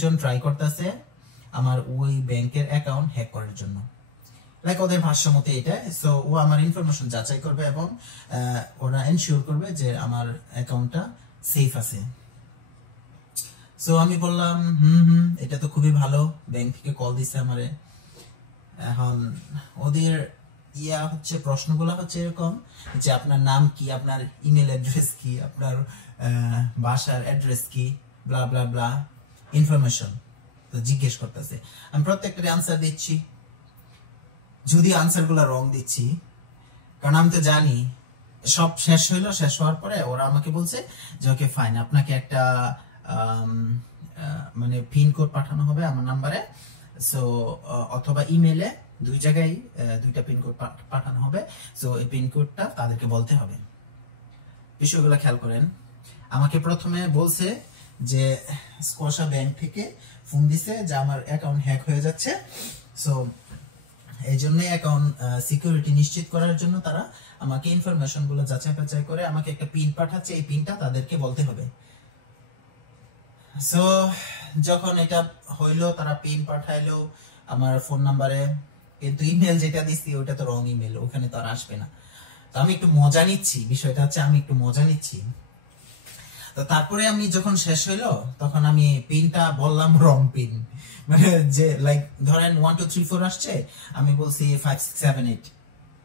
একজন ট্রাই করতেছে আমার ওই ব্যাংকের অ্যাকাউন্ট হ্যাক করার জন্য, লাইক ওদের ভাষ্য মতে এটা। সো ও আমার ইনফরমেশন যাচাই করবে এবং ওরা এনশিওর করবে যে আমার অ্যাকাউন্টটা সেফ আছে। সো আমি বললাম এটা তো খুবই ভালো, ব্যাংক থেকে কল দিছে আমারে। এখন ওদের হচ্ছে প্রশ্নগুলো হচ্ছে এরকম যে আপনার নাম কি, আপনার ইমেল অ্যাড্রেস কি, আপনার বাসার অ্যাড্রেস কি, ব্লা ব্লা ব্লা ইনফরমেশন তো জিজ্ঞেস করতেছে। আমি প্রত্যেকটা আনসার দিচ্ছি, যদি আনসারগুলো রং দিচ্ছি, কারণ আমি তো জানি। সব শেষ হইলো, শেষ হওয়ার পরে ওরা আমাকে বলছে যে ওকে ফাইন, আপনাকে একটা মানে পিন কোড পাঠানো হবে আমার নাম্বারে, সো অথবা ইমেলে, দুই জায়গায় দুইটা পিন কোড পাঠানো হবে। সো এই পিন কোডটা তাদেরকে বলতে হবে। বিষয়গুলো খেয়াল করেন। আমাকে প্রথমে বলছে যে স্কোশা ব্যাংক থেকে ফোন দিছে যে আমার অ্যাকাউন্ট হ্যাক হয়ে যাচ্ছে, সো এই জন্য অ্যাকাউন্ট সিকিউরিটি নিশ্চিত করার জন্য তারা আমাকে ইনফরমেশন গুলো যাচাই বাছাই করে আমাকে একটা পিন পাঠাচ্ছে, এই পিনটা তাদেরকে বলতে হবে। সো যখন এটা হইলো, তারা পিন পাঠাইলো আমার ফোন নাম্বারে, কিন্তু ইমেল যেটা দিচ্ছি ওটা তো রং ইমেল, ওখানে তো আর আসবে না। তো আমি একটু মজা নিচ্ছি, বিষয়টা হচ্ছে আমি একটু মজা নিচ্ছি। তো তারপরে আমি যখন শেষ হইলো তখন আমি পিনটা বললাম রং পিন, মানে যে লাইক ধরেন 1 2 3 4 আসছে, আমি বলছি 5 6 7 8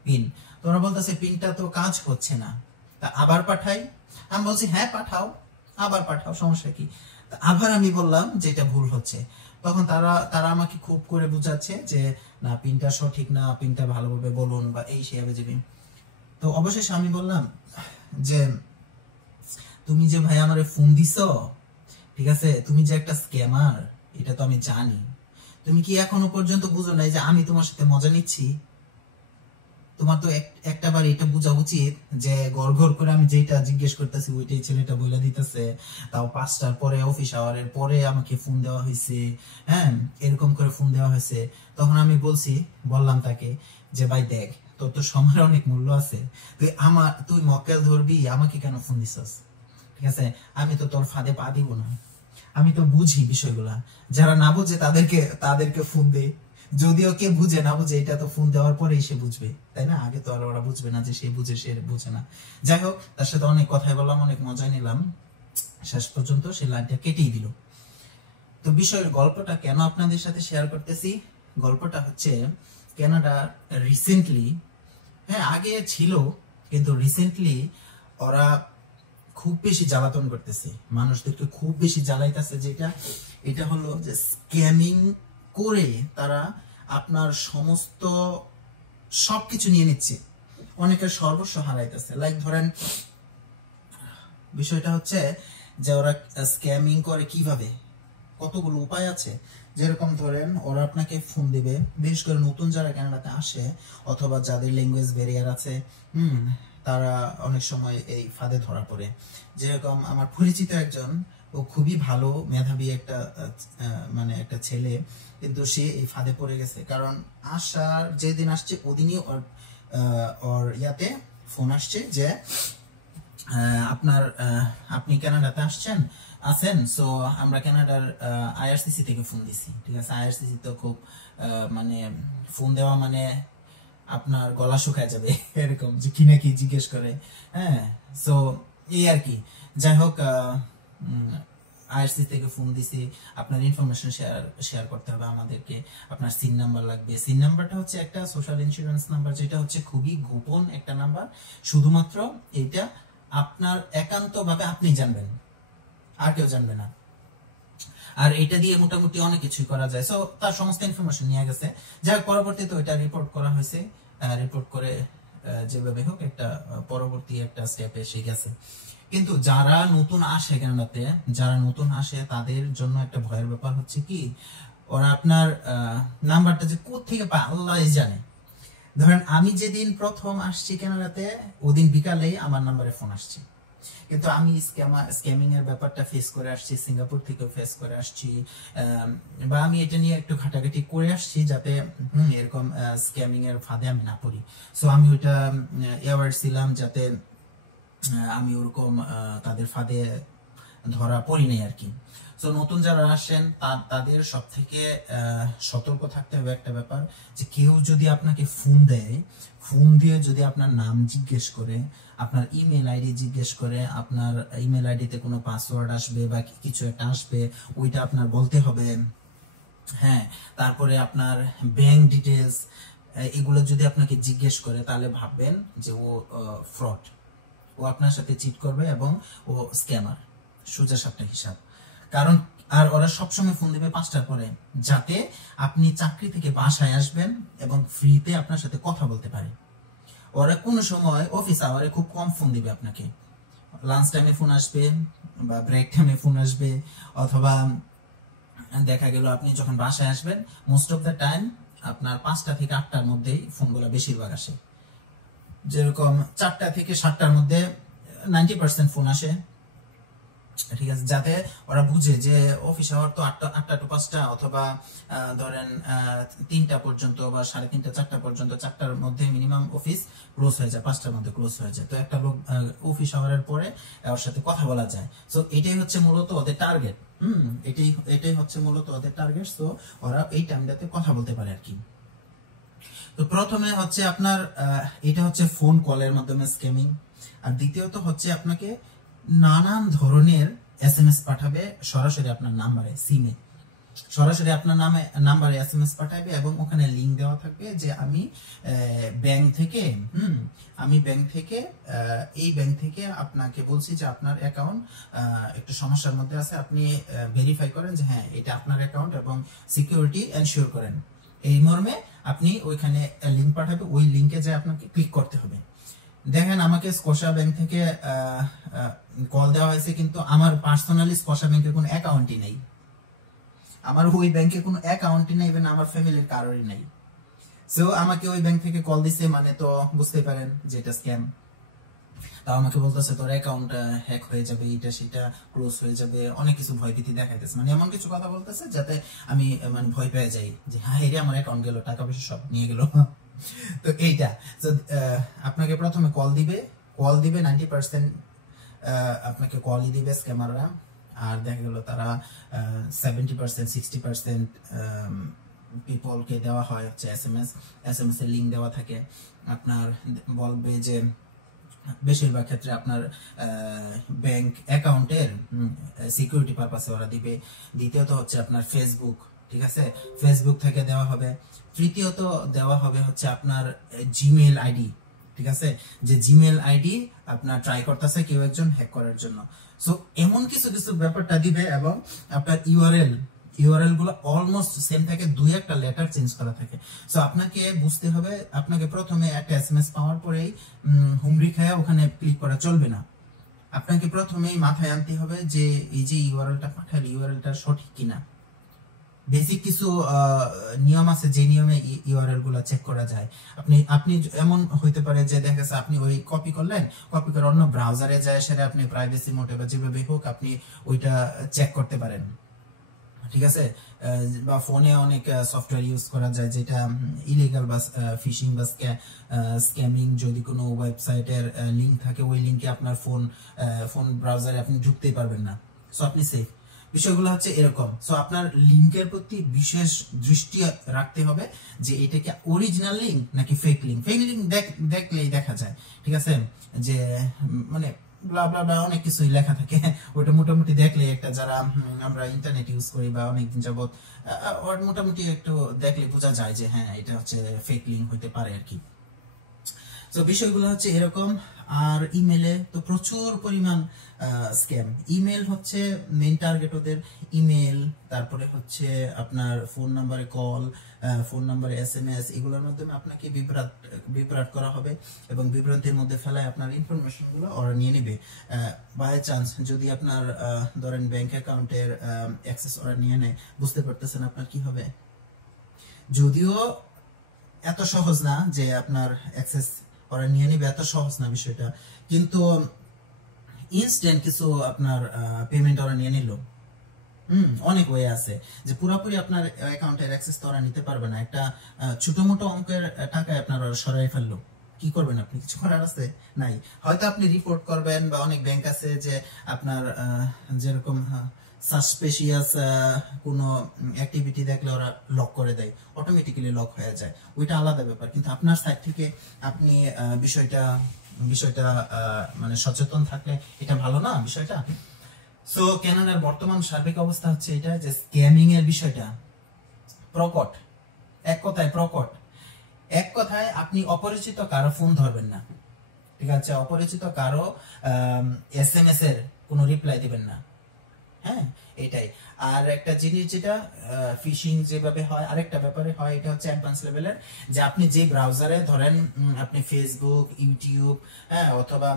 পিন। তোমরা বলতেছে পিনটা তো কাজ হচ্ছে না, তা আবার পাঠাই। আমি বলছি হ্যাঁ পাঠাও, আবার পাঠাও, সমস্যা কি। আবার আমি বললাম যে এটা ভুল হচ্ছে। তখন তারা আমাকে খুব করে বুঝাচ্ছে যে না পিনটা সঠিক না, পিনটা ভালোভাবে বলুন বা এই সে হবে যাবে। তো অবশেষে আমি বললাম যে তুমি যে ভাই আমারে ফোন দিছো, ঠিক আছে, তুমি যে একটা স্ক্যামার এটা তো আমি জানি। তুমি কি এখনো পর্যন্ত বুঝো নাই যে আমি তোমার সাথে মজা নিচ্ছি? তোমার তো একটা বার এটা বোঝা উচিত যে ঘর ঘর করে আমি যেটা জিজ্ঞেস করতেছি ওইটাই ছেলেটা বইলা দিতেছে, তাও 5টার পরে অফিস আওয়ারের পরে আমাকে ফোন দেওয়া হয়েছে, হ্যাঁ এরকম করে ফোন দেওয়া হয়েছে। তখন আমি বললাম তাকে যে ভাই দেখ, তোর তো সময়ের অনেক মূল্য আছে, তুই মক্কেল ধরবি, আমাকে কেন ফোন দিছস? ঠিক আছে, আমি তো তোর ফাঁদে পা দিব না, আমি তো বুঝি বিষয়গুলা। যারা না বুঝে তাদেরকে ফোন দে, যদিও কে বুঝে না বুঝে এটা তো ফোন দেওয়ার পরেই সে বুঝবে, তাই না? আগে তো আর ওরা বুঝবে না যে সে বুঝে, সে বুঝে না। যাই হোক, তার সাথে অনেক কথাই বললাম, অনেক মজা নিলাম, শেষ পর্যন্ত সে লাইনটা কেটেই দিল। তো বিষয়ের গল্পটা কেন আপনাদের সাথে শেয়ার করতেছি, গল্পটা হচ্ছে কানাডা রিসেন্টলি, হ্যাঁ আগে ছিল কিন্তু রিসেন্টলি ওরা খুব বেশি জ্বালাতন করতেছে, মানুষদেরকে খুব বেশি জ্বালাইতেছে। এটা হলো যে স্ক্যামিং করে তারা আপনার সমস্ত সবকিছু নিয়ে নিচ্ছে, অনেকের সর্বস্ব হারাইতেছে। লাইক ধরেন বিষয়টা হচ্ছে যে ওরা স্ক্যামিং করে কিভাবে, কতগুলো উপায় আছে। যেরকম ধরেন ওরা আপনাকে ফোন দিবে, বিশেষ করে নতুন যারা কানাডাতে আসে অথবা যাদের ল্যাঙ্গুয়েজ ব্যারিয়ার আছে, তারা অনেক সময় এই ফাঁদে ধরা পড়ে। যেরকম আমার পরিচিত একজন, ও খুবই ভালো মেধাবী একটা ছেলে, কিন্তু সে এই ফাঁদে পড়ে গেছে। কারণ আসার যেদিন আসছে ওদিনই ওর ইয়াতে ফোন আসছে যে আপনি কানাডাতে আছেন, সো আমরা কানাডার আইআরসিসি থেকে ফোন দিছি। ঠিক আছে, আইআরসিসি তো খুব মানে ফোন দেওয়া মানে আপনার গলা শুকায় যাবে এরকম, যে কি নাকি জিজ্ঞেস করে, হ্যাঁ। সো এই আর কি, যাই হোক আইআরসি থেকে ফোন দিছি, আপনার ইনফরমেশন শেয়ার করতে হবে আমাদেরকে, আপনার সিন নাম্বার লাগবে। সিন নাম্বারটা হচ্ছে একটা সোশ্যাল ইন্স্যুরেন্স নাম্বার, যেটা হচ্ছে খুবই গোপন একটা নাম্বার, শুধুমাত্র এটা আপনার একান্তভাবে আপনি জানবেন, আর কেউ জানবে না। আর এটা দিয়ে মোটামুটি অনেক কিছুই করা যায়। সো তার সমস্ত ইনফরমেশন নিয়ে গেছে, যাই পরবর্তীতে ওইটা রিপোর্ট করা হয়েছে, রিপোর্ট করে যেভাবে হোক একটা পরবর্তী একটা স্টেপে এসে গেছে। কিন্তু যারা নতুন আসে কানাডাতে, তাদের জন্য একটা ভয়ের ব্যাপার হচ্ছে কি, ওরা আপনার নাম্বারটা যে কোত্থেকে পায় আল্লাহ জানে। ধরেন আমি যেদিন প্রথম আসছি কানাডাতে, ওদিন বিকালেই আমার নাম্বারে ফোন আসছে, কিন্তু আমি স্ক্যামিং এর ব্যাপারটা ফেস করে আসছি, সিঙ্গাপুর থেকেও ফেস করে আসছি, বা আমি এটা নিয়ে একটু ঘাটাঘাটি করে আসছি যাতে এরকম স্ক্যামিং এর ফাঁদে আমি না পড়ি। সো আমি ওইটা অ্যাওয়ার্ড ছিলাম যাতে আমি ওরকম তাদের ফাঁদে ধরা পড়ি নাই আর কি। তো নতুন যারা আসেন তাদের সব থেকে সতর্ক থাকতে হবে একটা ব্যাপার, যে কেউ যদি আপনাকে ফোন দেয়, ফোন দিয়ে যদি আপনার নাম জিজ্ঞেস করে, আপনার ইমেল আইডি জিজ্ঞেস করে, আপনার ইমেল আইডিতে কোনো পাসওয়ার্ড আসবে বা কিছু একটা আসবে, ওইটা আপনার বলতে হবে। হ্যাঁ, তারপরে আপনার ব্যাংক ডিটেলস, এগুলো যদি আপনাকে জিজ্ঞেস করে তাহলে ভাববেন যে ও ফ্রড, ও আপনার সাথে চিট করবে এবং ও স্ক্যামার, সোজা সাপটা হিসাব। কারণ আর ওরা সবসময় ফোন দিবে 5টার পরে, যাতে আপনি চাকরি থেকে বাসায় আসবেন এবং ফ্রিতে আপনার সাথে কথা বলতে পারে। ওরা কোনো সময় অফিস আওয়ারে খুব কম ফোন দিবে আপনাকে, লাঞ্চ টাইমে ফোন আসবে বা ব্রেক টাইমে ফোন আসবে, অথবা দেখা গেল আপনি যখন বাসায় আসবেন, মোস্ট অফ দ্য টাইম আপনার 5টা থেকে 8টার মধ্যেই ফোনগুলো বেশিরভাগ আসে। যেরকম 4টা থেকে 7টার মধ্যে 90% ফোন আসে, ঠিক আছে, যাতে ওরা বুঝে যে অফিস আওয়ার তো 8টা টু 5টা, অথবা ধরেন 3টা পর্যন্ত বা 3:30 4টা পর্যন্ত, 4টার মধ্যে মিনিমাম অফিস ক্লোজ হয়ে যায়, 5টার মধ্যে ক্লোজ হয়ে যায়। তো একটা লোক অফিস আওয়ারের পরে ওর সাথে কথা বলা যায়। সো এটাই হচ্ছে মূলত ওদের টার্গেট। এটাই হচ্ছে মূলত ওদের টার্গেট। সো ওরা এই টাইমটাতে কথা বলতে পারে আর কি। তো প্রথমে হচ্ছে আপনার এটা হচ্ছে ফোন কলের মাধ্যমে স্ক্যামিং, আর দ্বিতীয়ত হচ্ছে আপনাকে নানান ধরনের এসএমএস পাঠাবে সরাসরি আপনার নাম্বারে, সিমে সরাসরি আপনার নাম্বারে এসএমএস পাঠাবে, এবং ওখানে লিংক দেওয়া থাকবে যে আমি ব্যাংক থেকে এই ব্যাংক থেকে আপনাকে বলছি যে আপনার অ্যাকাউন্ট একটু সমস্যার মধ্যে আছে, আপনি ভেরিফাই করেন যে হ্যাঁ এটা আপনার অ্যাকাউন্ট এবং সিকিউরিটি এনশিওর করেন। এই মর্মে আপনি ওইখানে লিংক পাঠাবে, ওই লিংকে যে আপনাকে ক্লিক করতে হবে। দেখেন, আমাকে স্কোশা ব্যাংক থেকে কল দেওয়া হয়েছে, কিন্তু আমার পার্সোনালি স্কোশা ব্যাংকের কোনো অ্যাকাউন্টই নেই, আমার ওই ব্যাংকে কোনো অ্যাকাউন্টই নেই, ইভেন আমার ফ্যামিলির কারোরই নেই। সো আমাকে ওই ব্যাংক থেকে কল দিছে, মানে তো বুঝতে পারেন যে এটা স্ক্যাম। তাও আমাকে বলতেছে তোর অ্যাকাউন্ট হ্যাক হয়ে যাবে, এটা সেটা ক্লোজ হয়ে যাবে, অনেক কিছু ভয়ভীতি দেখাইতেছে, মানে এমন কিছু কথা বলতেছে যাতে আমি মানে ভয় পেয়ে যাই যে হ্যাঁ রে আমার অ্যাকাউন্ট গেল, টাকা পয়সা সব নিয়ে গেল। তো এইটা আপনাকে প্রথমে কল দিবে 90% আপনাকে কলই দিবে স্ক্যামাররা, আর দেখা গেল তারা 70% 60% পিপলকে দেওয়া হয় হচ্ছে এসএমএস এর লিংক দেওয়া থাকে। আপনার বলবে যে বেশিরভাগ ক্ষেত্রে আপনার ব্যাংক অ্যাকাউন্টের সিকিউরিটি পারপাসে ওরা দিবে। দ্বিতীয়ত হচ্ছে আপনার ফেসবুক, ঠিক আছে, ফেসবুক থেকে দেওয়া হবে। তৃতীয়ত দেওয়া হবে হচ্ছে আপনার জিমেল আইডি, ঠিক আছে, যে জিমেল আইডি আপনার ট্রাই করতেছে কেউ একজন হ্যাক করার জন্য। সো এমন কিছু কিছু ব্যাপারটা দিবে, এবং আপনার ইউআরএল গুলো অলমোস্ট সেম থাকে, 2-1টা লেটার চেঞ্জ করা থাকে। সো আপনাকে বুঝতে হবে, আপনাকে প্রথমে একটা এসএমএস পাওয়ার পরেই হুমড়ি খায়া ওখানে ক্লিক করা চলবে না। আপনাকে প্রথমেই মাথায় আনতে হবে যে এই যে ইউআরএলটা পাঠালে ইউআরএলটা সঠিক কিনা। বেসিক কিছু নিয়ম আছে, যে নিয়মে ইউআরএল গুলো চেক করা যায়। আপনি এমন হইতে পারে যে দেখা যাচ্ছে আপনি ওই কপি করে অন্য ব্রাউজারে যায়, সেটা আপনি প্রাইভেসি মোডে বা যেভাবে হোক আপনি ওইটা চেক করতে পারেন, ঠিক আছে। বা ফোনে অনেক সফটওয়্যার ইউজ করা যায় যেটা ইলিগাল বা ফিশিং বা স্ক্যামিং, যদি কোনো ওয়েবসাইটের লিংক থাকে ওই লিংকে আপনার ফোন ব্রাউজারে আপনি ঢুকতেই পারবেন না। সো আপনি সেফ। বিষয়গুলো হচ্ছে এরকম। সো আপনার লিংকের প্রতি বিশেষ দৃষ্টি রাখতে হবে যে এটা কি অরিজিনাল লিংক নাকি ফেক লিংক। ফেক লিংক দেখলেই দেখা যায়, ঠিক আছে, যে মানে ব্লা ব্লা ব্লা অনেক কিছুই লেখা থাকে, ওটা মোটামুটি দেখলে একটা, যারা আমরা ইন্টারনেট ইউজ করি বা অনেকদিন যাবত, মোটামুটি একটু দেখলে বোঝা যায় যে হ্যাঁ এটা হচ্ছে ফেক লিংক হতে পারে আর কি। তো বিষয়গুলো হচ্ছে এরকম। আর ইমেলে তো প্রচুর পরিমাণ স্ক্যাম। ইমেল হচ্ছে মেইন টার্গেট ওদের, ইমেল, তারপরে হচ্ছে আপনার ফোন নাম্বারে কল, ফোন নাম্বারে এসএমএস, এগুলোর মাধ্যমে আপনাকে বিভ্রাট করা হবে এবং বিভ্রান্তির মধ্যে ফেলায় আপনার ইনফরমেশন গুলো ওরা নিয়ে নেবে। বাই চান্স যদি আপনার ধরেন ব্যাংক অ্যাকাউন্টের অ্যাক্সেস ওরা নিয়ে নেয়, বুঝতে পারতেছেন আপনার কি হবে। যদিও এত সহজ না যে আপনার অ্যাক্সেস ওরা নিয়ে নেবে, এত সহজ না বিষয়টা, কিন্তু ইনস্ট্যান্ট কিছু আপনার পেমেন্ট ওরা নিয়ে নিল। অনেক ওয়ে আছে যে পুরোপুরি আপনার অ্যাকাউন্টের অ্যাক্সেস তো ওরা নিতে পারবে না, একটা ছোট মোটো অঙ্কের টাকায় আপনার ওরা সরাই ফেললো, কি করবেন আপনি? কিছু করার আছে? নাই। হয়তো আপনি রিপোর্ট করবেন, বা অনেক ব্যাংক আছে যে আপনার যেরকম সাসপিশিয়াস কোনো অ্যাক্টিভিটি দেখলে ওরা লক করে দেয়, অটোমেটিক্যালি লক হয়ে যায়, ওইটা আলাদা ব্যাপার। কিন্তু আপনার সাইড থেকে আপনি বিষয়টা বিষয়টা মানে সচেতন থাকলে এটা ভালো না বিষয়টা। সো ক্যাননের বর্তমান সার্বিক অবস্থা হচ্ছে এটা যে স্ক্যামিং এর বিষয়টা প্রকট, এক কথায় প্রকট। এক কথায় আপনি অপরিচিত কারো ফোন ধরবেন না, ঠিক আছে? অপরিচিত কারো এসএমএস এর কোনো রিপ্লাই দিবেন না, হ্যাঁ, এটাই। আর একটা জিনিস যেটা ফিশিং যেভাবে হয়, আরেকটা ব্যাপারে হয়, এটা হচ্ছে অ্যাডভান্স লেভেলের, যে আপনি যে ব্রাউজারে ধরেন আপনি ফেসবুক, ইউটিউব, হ্যাঁ, অথবা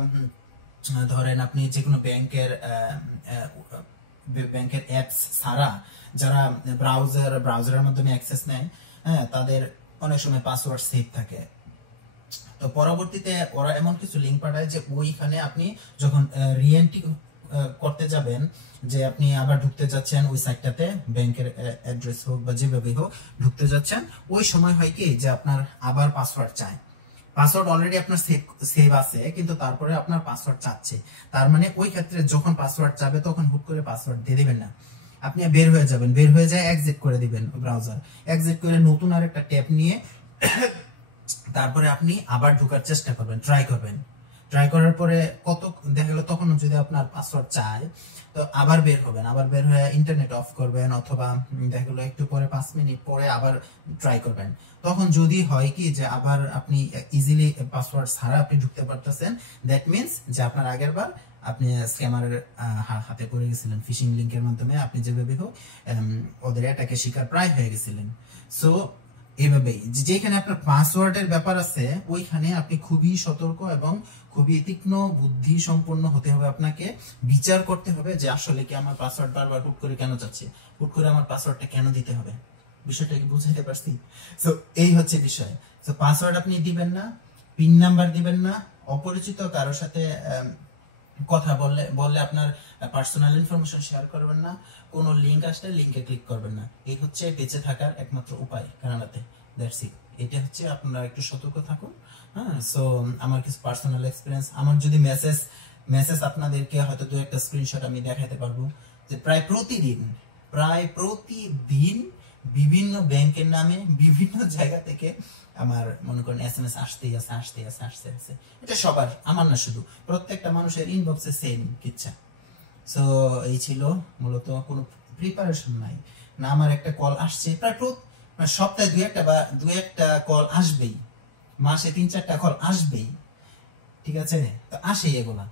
ধরেন আপনি যে কোনো ব্যাংকের অ্যাপস ছাড়া যারা ব্রাউজারের মাধ্যমে অ্যাক্সেস নেয়, হ্যাঁ, তাদের অনেক সময় পাসওয়ার্ড সেভ থাকে। তো পরবর্তীতে ওরা এমন কিছু লিঙ্ক পাঠায় যে ওইখানে আপনি যখন রিএন্ট্রি করতে যাবেন, যে আপনি আবার ঢুকতে যাচ্ছেন ওই সাইটটাতে, ব্যাংকের অ্যাড্রেস হোক বা যেভাবেই হোক ঢুকতে যাচ্ছেন, ওই সময় হয় কি যে আপনার আবার পাসওয়ার্ড চায়। পাসওয়ার্ড অলরেডি আপনার সেভ আছে, কিন্তু তারপরে আপনার পাসওয়ার্ড চাচ্ছে। তার মানে ওই ক্ষেত্রে যখন পাসওয়ার্ড চাবে তখন হুট করে পাসওয়ার্ড দিয়ে দিবেন না, আপনি বের হয়ে যাবেন, বের হয়ে যায় এক্সিট করে দিবেন ব্রাউজার, এক্সিট করে নতুন আরেকটা ট্যাব নিয়ে তারপরে আপনি আবার ঢোকার চেষ্টা করবেন, ট্রাই করবেন। ট্রাই করার পরে কত দেখা গেল তখন যদি আপনার পাসওয়ার্ড চায়, তো আবার বের হবেন, আবার বের হয়ে ইন্টারনেট অফ করবেন, অথবা দেখা গেল একটু পরে 5 মিনিট পরে আবার ট্রাই করবেন। তখন যদি হয় কি যে আবার আপনি ইজিলি পাসওয়ার্ড ছাড়া আপনি ঢুকতে পারতেছেন, দ্যাট মিন্স যে আপনার আগের বার আপনি স্ক্যামারের হাতে পড়ে গেছিলেন, ফিশিং লিংকের মাধ্যমে আপনি যেভাবে হোক ওদের অ্যাটাকের শিকার প্রায় হয়ে গেছিলেন। সো এভাবেই যেখানে আপনার পাসওয়ার্ডের ব্যাপার আছে, ওইখানে আপনি খুবই সতর্ক এবং খুবই তীক্ষ্ণ বুদ্ধি সম্পন্ন হতে হবে। আপনাকে বিচার করতে হবে যে আসলে কি আমার পাসওয়ার্ড বারবার হুট করে কেন যাচ্ছে, হুট করে আমার পাসওয়ার্ডটা কেন দিতে হবে, বিষয়টা কি বুঝাইতে পারছি? সো এই হচ্ছে বিষয়। সো পাসওয়ার্ড আপনি দিবেন না, পিন নাম্বার দিবেন না, অপরিচিত কারোর সাথে কথা বললে আপনার পার্সোনাল ইনফরমেশন শেয়ার করবেন না, কোনো লিংক আসলে লিংকে ক্লিক করবেন না। এই হচ্ছে বেঁচে থাকার একমাত্র উপায় কানাডাতে। That's it. এটা হচ্ছে, আপনারা একটু সতর্ক থাকুন। হ্যাঁ, সো আমার কিছু পার্সোনাল এক্সপিরিয়েন্স, আমার যদি মেসেজ আপনাদেরকে হয়তো দু একটা স্ক্রিনশট আমি দেখাতে পারবো, যে প্রায় প্রতিদিন বিভিন্ন ব্যাংকের নামে বিভিন্ন জায়গা থেকে আমার মনে করেন এসএমএস আসতেই আছে। এটা সবার, আমার না শুধু, প্রত্যেকটা মানুষের ইনবক্সে সেম কিচ্ছা। সো এই ছিল মূলত, কোনো প্রিপারেশন নাই না। আমার একটা কল আসছে প্রায় সপ্তাহে দু একটা কল আসবেই, মাসে 3-4টা কল আসবেই, ঠিক আছে? তো আসেই এগুলা।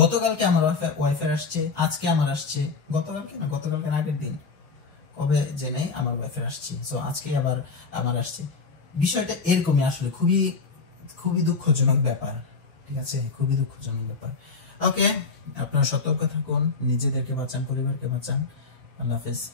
গতকালকে আমার ওয়াইফের আসছে, আজকে আমার আসছে, গতকালকে না আগের দিন, কবে যে নেই আমার ওয়াইফের আসছে, সো আজকে আবার আমার আসছে। বিষয়টা এরকমই, আসলে খুবই খুবই দুঃখজনক ব্যাপার, ঠিক আছে? খুবই দুঃখজনক ব্যাপার। ওকে, আপনারা সতর্ক থাকুন, নিজেদেরকে বাঁচান, পরিবারকে বাঁচান। আল্লাহ হাফেজ।